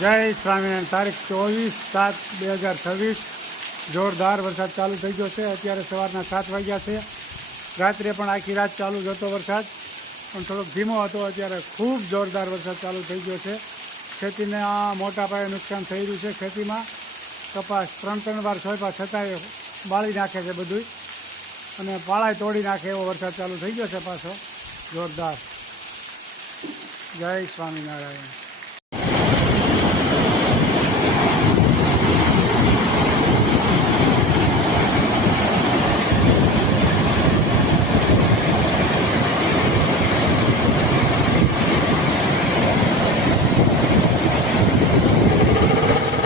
જય સ્વામિનારાયણ. તારીખ 24/7/2026 જોરદાર વરસાદ ચાલુ થઈ ગયો છે. અત્યારે સવારના 7 વાગ્યા છે. રાત્રે પણ આખી રાત ચાલુ જ હતો વરસાદ, પણ થોડોક ધીમો હતો. અત્યારે ખૂબ જોરદાર વરસાદ ચાલુ થઈ ગયો છે. ખેતીને મોટા પાયે નુકસાન થઈ રહ્યું છે. ખેતીમાં કપાસ 3 વાર સોંપ્યા છતાંય બાળી નાખે છે બધું, અને પાળાય તોડી નાખે એવો વરસાદ ચાલુ થઈ ગયો છે પાછો જોરદાર. જય સ્વામિનારાયણ.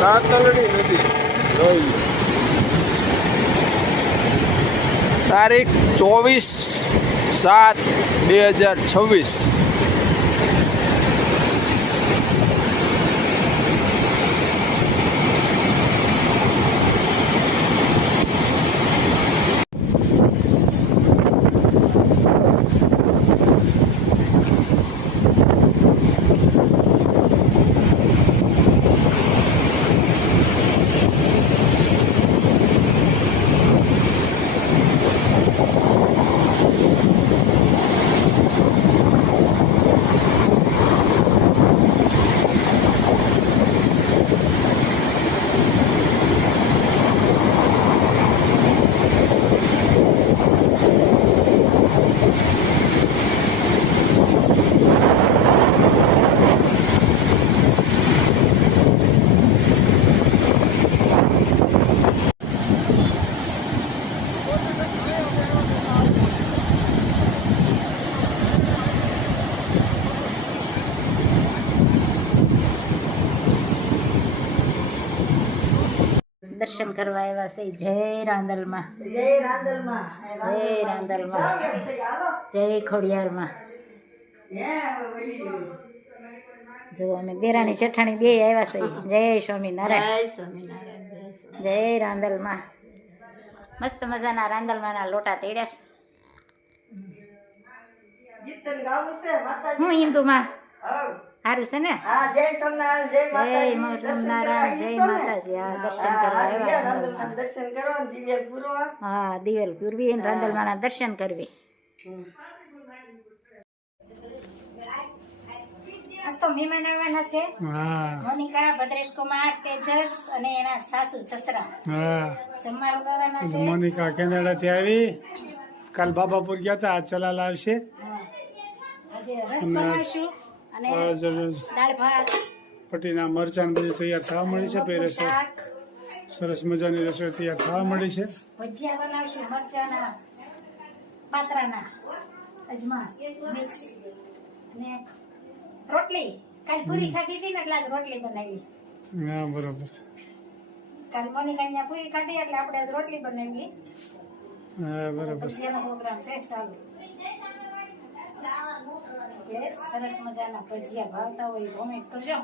સાતલડી નદી જોઈ. તારીખ 24/7/2026. દર્શન કરવા આવ્યા છે. જય રાંદલમાં, જય રાંદલમાં, જય રાંદલમાં, જય ખોડિયારમાં. જો અમે દેરાણી જેઠાણી બે આવ્યા છે. જય સ્વામિનારાયણ, જય રાંદલમાં. મસ્ત મજાના રાંદલમાંના લોટા તેડ્યા છે. હું હિન્દુમાં સારું છે ને? જય સ્વામિનારાયણ, જય માતાજી, જય માતાજી. હા, દર્શન કરવા આવ્યા. દર્શન કરો, દિવ્ય પૂરો. હા, દિવેલ પૂરવી અને રાંદલમાના દર્શન કરવી. આજ તો મહેમાન આવવાના છે. મોનિકા, ભદ્રેશ કુમાર, તેજસ અને એના સાસુ સસરા જમવા રોકાવાના છે. મોનિકા કેનેડાથી આવી, કાલ બાબાપુર ગયા હતા, આજ ચલાલ આવશે. આજે રસ બનાવશું અને દાળ ભાત, પટીના મરચાં બધી તૈયાર થવા મળી છે. પછી રસોઈ સરસ મજાની રસોઈ તૈયાર થવા મળી છે. ભજીયા બનાવશું, મરચાના, પાતરાના, અજમા મિક્સ ને રોટલી. કાલ પૂરી ખાધી હતી ને એટલે આજ રોટલી બનાવી. હા, બરોબર. કાલ મોનિકા પૂરી ખાધી એટલે આપણે આજ રોટલી બનાવી. હા, બરોબર. ભજીયાનો પ્રોગ્રામ છે ચાલુ. સરસ મજાના ભજીયા ભાવતા હોય કોમેન્ટ કરજો.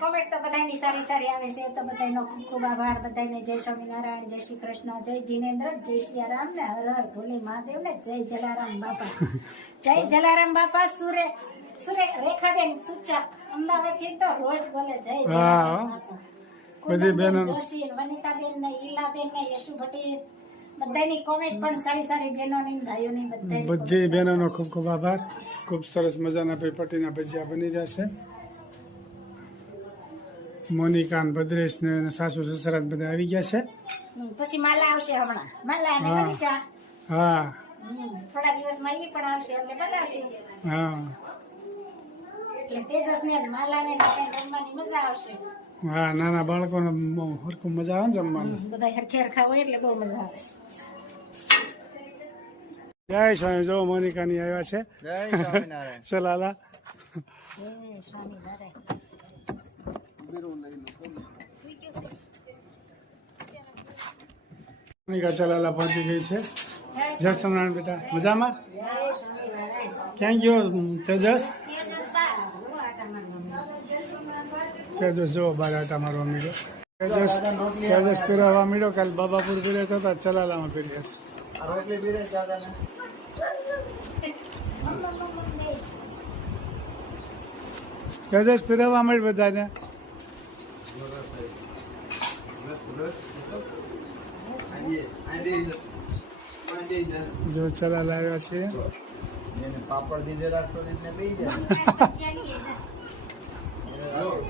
કોમેન્ટ તો બધાની સારી સારી આવે છે, તો બધાનો ખૂબ ખૂબ આભાર. બધાને જય સ્વામિનારાયણ, જય શ્રી કૃષ્ણ, જય જીનેન્દ્ર, જય સિયારામ ને હર હર ભોલે મહાદેવ ને જય જલારામ બાપા. જય જલારામ બાપા. સુરે રેખાબેન સુચા અમદાવાદ થી તો રોજ બોલે જય જલારામ બાપા. બધી બહેનો જોશી, વનિતાબેન ને ઈલાબેન ને યશુ ભટ્ટી બધાની કોમેન્ટ પણ સારી સારી બહેનોની ભાઈઓની બધી બહેનોનો ખૂબ ખૂબ આભાર. ખૂબ સરસ મજાના પટીના ભજીયા બની જશે. મોનિકા ને ભદ્રેશ ને સાસુ સસરા બધા આવી ગયા છે. પછી માલા આવશે હમણાં. માલા અને મનીષા. હા, થોડા દિવસમાં ઈ પણ આવશે એટલે બનાવશે. હા, એટલે તેજસ ને માલા ને રમવાની મજા આવશે. હા. નાના બાળકોને હરખું મજા આવે ને રમવાની. બધા હરખે હરખા હોય એટલે બહુ મજા આવે. જય સ્વામી. જો મોનિકાની આવ્યા છે. જય સ્વામિનારાયણ. ચલાલા. જય સ્વામિનારાયણ. મોનિકા ચલાલા પહોંચી ગઈ છે. જય સ્વામિનારાયણ. બેટા મજામાં? ક્યાં ગયો તેજસ? તેજસ જો બાર આટા મારવા માંડ્યો. તેજસ પીરાવા માંડ્યો. કાલ બાબાપુર પીર્યા હતા, ચલાલામાં પીર્યા છે. રોટલી પીરે દાદા ને તેજસ પીરાવા માંડ બધાને. જો ચલા લાવ્યા છે. પાપડ દીધે રાખો ને બે જાય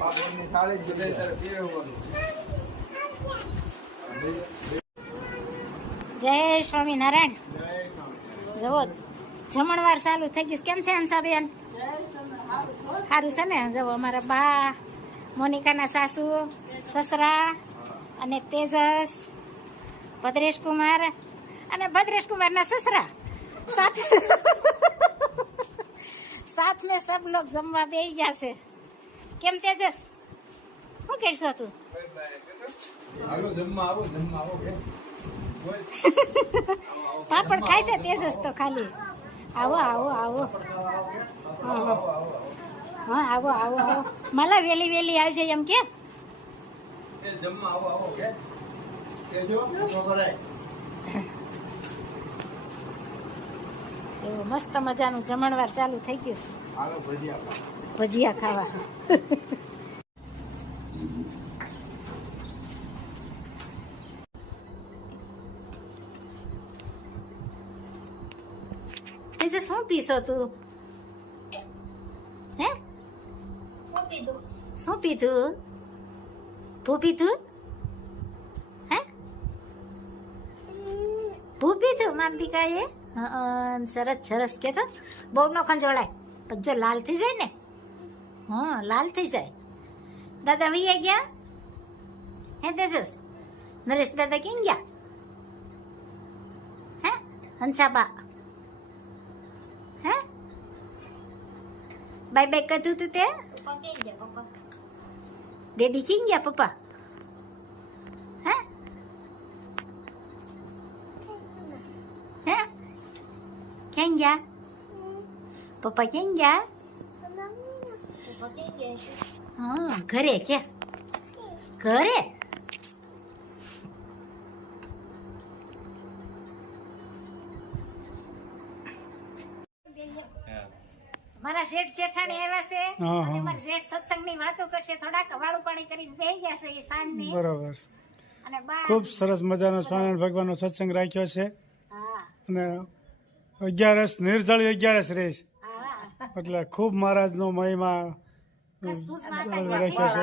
પાપડ ની થાળી જ બધે તારે પીરવવાનું. જય સ્વામિનારાયણ. જવો જમણવાર ચાલુ થઈ ગયું. કેમ છે હંસાબેન? સારું છે ને? જવો અમારા બા, મોનિકાના સાસુ, સસરા અને તેજસ, ભદ્રેશ કુમાર અને ભદ્રેશ કુમારના સસરા સાથ મેં સબ લોગ જમવા બેસી ગયા છે. કેમ તેજસ, શું કરશો તું? આવો જમવા આવો કે પાપડ ખાય છે તેજસ તો ખાલી. આવો આવો આવો. હા આવો આવો આવો. મલા વેલી વેલી આવશે એમ કે. એ જમવા આવો કે કેજો તો કરાય. એવું મસ્ત મજાનું જમણવાર ચાલુ થઈ ગયું છે. હાલો ભજીયા ભજીયા ખાવા. તે શું પીશો તું? હે શું પીધું? ભૂ પીધું? હે ભૂ પીધું માર દીકરાએ? સરસ સરસ કે તો બહુ ન ખંજોળાય પછી જો લાલ થઈ જાય ને. હા લાલ થઈ જાય. દાદા વૈયા ગયા? હે તેજસ? નરેશ દાદા કેમ ગયા? હે હંસાબા? હે બાય બાય કીધું તું તે? ડેડી કેમ ગયા પપ્પા? હે હે ક્યાં ગયા પપ્પા? ક્યાં ગયા? હા ઘરે. કે ઘરે? મારા શેઠ જેઠાણી આવ્યા છે અને મારા શેઠ સત્સંગની વાતો કરશે. થોડાક વાળું પાણી કરીને બેસી ગયા છે એ સાંજની. બરોબર. અને બા ખૂબ સરસ મજાનો સ્વામિનારાયણ ભગવાનનો સત્સંગ રાખ્યો છે. હા અને 11 નિર્જળી 11 રહીશ હા એટલે ખૂબ મહારાજનો મહિમા કસ્તુસ માતા રાખ્યો છે.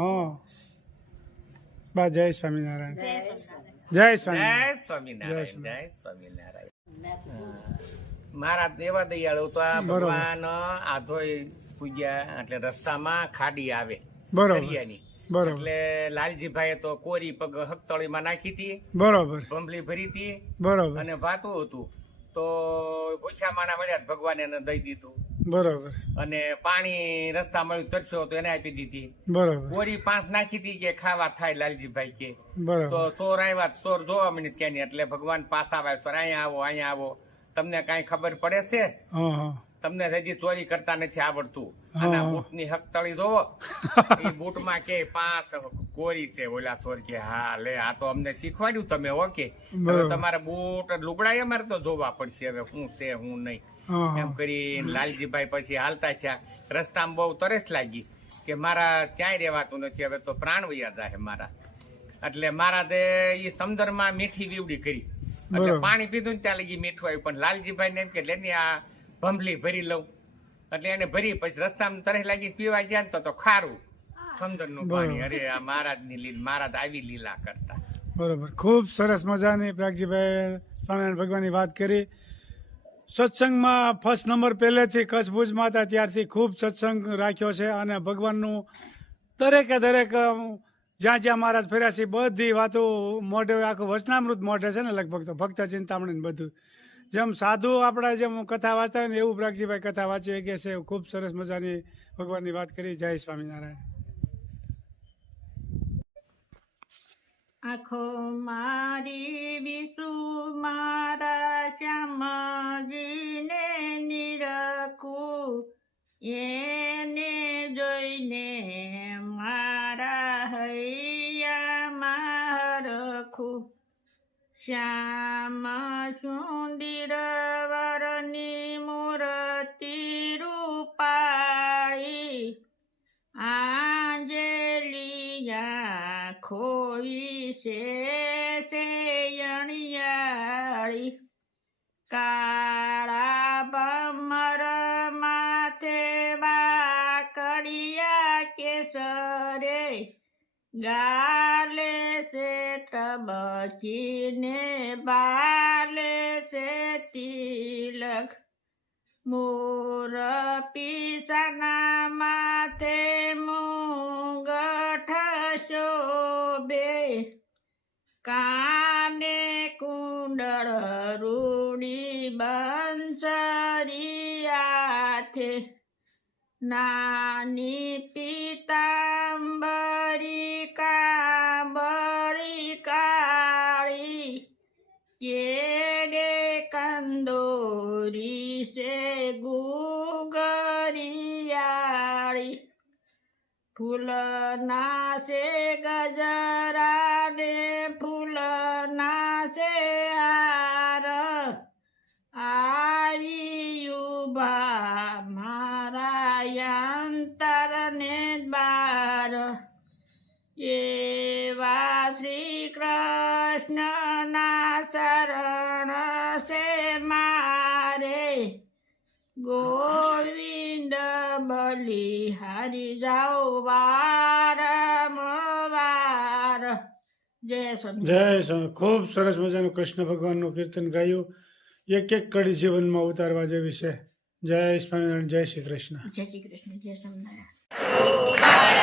હા બા જય સ્વામિનારાયણ. જય સ્વામિનારાયણ. સ્વામિનારાયણ જય સ્વામિનારાયણ. મારા દેવા દયાળુ તો આ ભગવાન આધોય પૂજ્યા એટલે રસ્તામાં ખાડી આવે બરોબર દરિયાની. બરોબર એટલે લાલજીભાઈએ તો કોરી પગ હકતળીમાં નાખી હતી, બરોબર ભંભલી ભરી હતી બરોબર અને ભાતું હતું તો ઓછા માણા મળ્યા ભગવાન એને દઈ દીધું. બરોબર અને પાણી રસ્તા મળ્યું તરસ્યો તો એને આપી દીધી. બરોબર કોરી 5 નાખી હતી કે ખાવા થાય લાલજીભાઈ કે. બરોબર તો ચોર આવ્યા, ચોર જોવા મળ્યા ત્યાંની. એટલે ભગવાન પાછા આવ્યા, ચોર અહીંયા આવો અહીંયા આવો, તમને કઈ ખબર પડે છે? હા હા તમને હજી ચોરી કરતા નથી આવડતું. હા. આના બૂટની હકતળી જોવો, એ બૂટમાં કે 5 કોરી છે. ઓલા ચોર કે હા લે આ તો અમને શીખવાડ્યું તમે. ઓકે હવે બરોબર. તમારા બૂટ લુગડા અમારે તો જોવા પડશે હવે શું છે શું નહીં. હા એમ હા કરીને લાલજીભાઈ પછી હાલતા થયા. રસ્તામાં બહુ તરસ લાગી કે મારા ક્યાંય રહેવાતું નથી, હવે તો પ્રાણ વયા જાય મારા. એટલે મારા તે એ સમંદરમાં મીઠી વીવડી કરી. એટલે બરોબર. પાણી પીધું ને ત્યાં લગી મીઠું આવ્યું. પણ લાલજીભાઈ ને એમ કે લે આ ભંભલી ભરી લઉં. એટલે એને ભરી પછી રસ્તામાં તરસ લાગી પીવા ગયા ને તો ખારું સમંદરનું પાણી. અરે આ મહારાજની લીલા, મહારાજ આવી લીલા કરતા. બરોબર. ખૂબ સરસ મજાની પ્રાગજીભાઈ સ્વામિનારાયણ ભગવાનની વાત કરી. સત્સંગમાં ફર્સ્ટ નંબર પહેલેથી કચ્છ ભુજમાં હતા ત્યારથી ખૂબ સત્સંગ રાખ્યો છે અને ભગવાનનું દરેકે દરેક જ્યાં જ્યાં મહારાજ ફર્યા છે બધી વાતો મોઢે આખું વચનામૃત મોઢે છે ને લગભગ તો ભક્ત ચિંતામણી ને બધું. જેમ સાધુ આપણા જેમ કથા વાંચતા હોય ને એવું પ્રાગજીભાઈ કથા વાંચી કે છે. ખૂબ સરસ મજાની ભગવાનની વાત કરી. જય સ્વામિનારાયણ. આખો મારી વિસુ મારા શ્યામજીને નિરખું, એને જોઈને મારા હૈયામાં રખું. શ્યામ સુંદર વરની મૂર્તિ રૂપાળી, આંજલી વિશે છે અણિયાળી કાળા ભમર માથે વાકડિયા કેસરે ગાલે છે તબચીને બાલે છે તિલક મોર પીસાના માથે મુંગઠ શોભે કાને કુંડળ રૂડી બંસરી હાથે નાની પીતાંબરી કાંબળી કાળી કેડે કંદોરી સે ગુગરિયાળી ફૂલના સે ગજરા ને ફૂલના સે હાર આવી ઉભા મારા અંતરને બાર એવા શ્રી કૃષ્ણના શરણ છે મારે ગોવિંદ બલિહારી જાઓ વારંવાર જય સ્વામી. જય સ્વામી. ખૂબ સરસ મજાનું કૃષ્ણ ભગવાનનું કીર્તન ગાયું. એક એક કડી જીવનમાં ઉતારવા જેવી છે. જય સ્વામિનારાયણ. જય શ્રી કૃષ્ણ. જય શ્રી કૃષ્ણ. જય સ્વામિનારાયણ.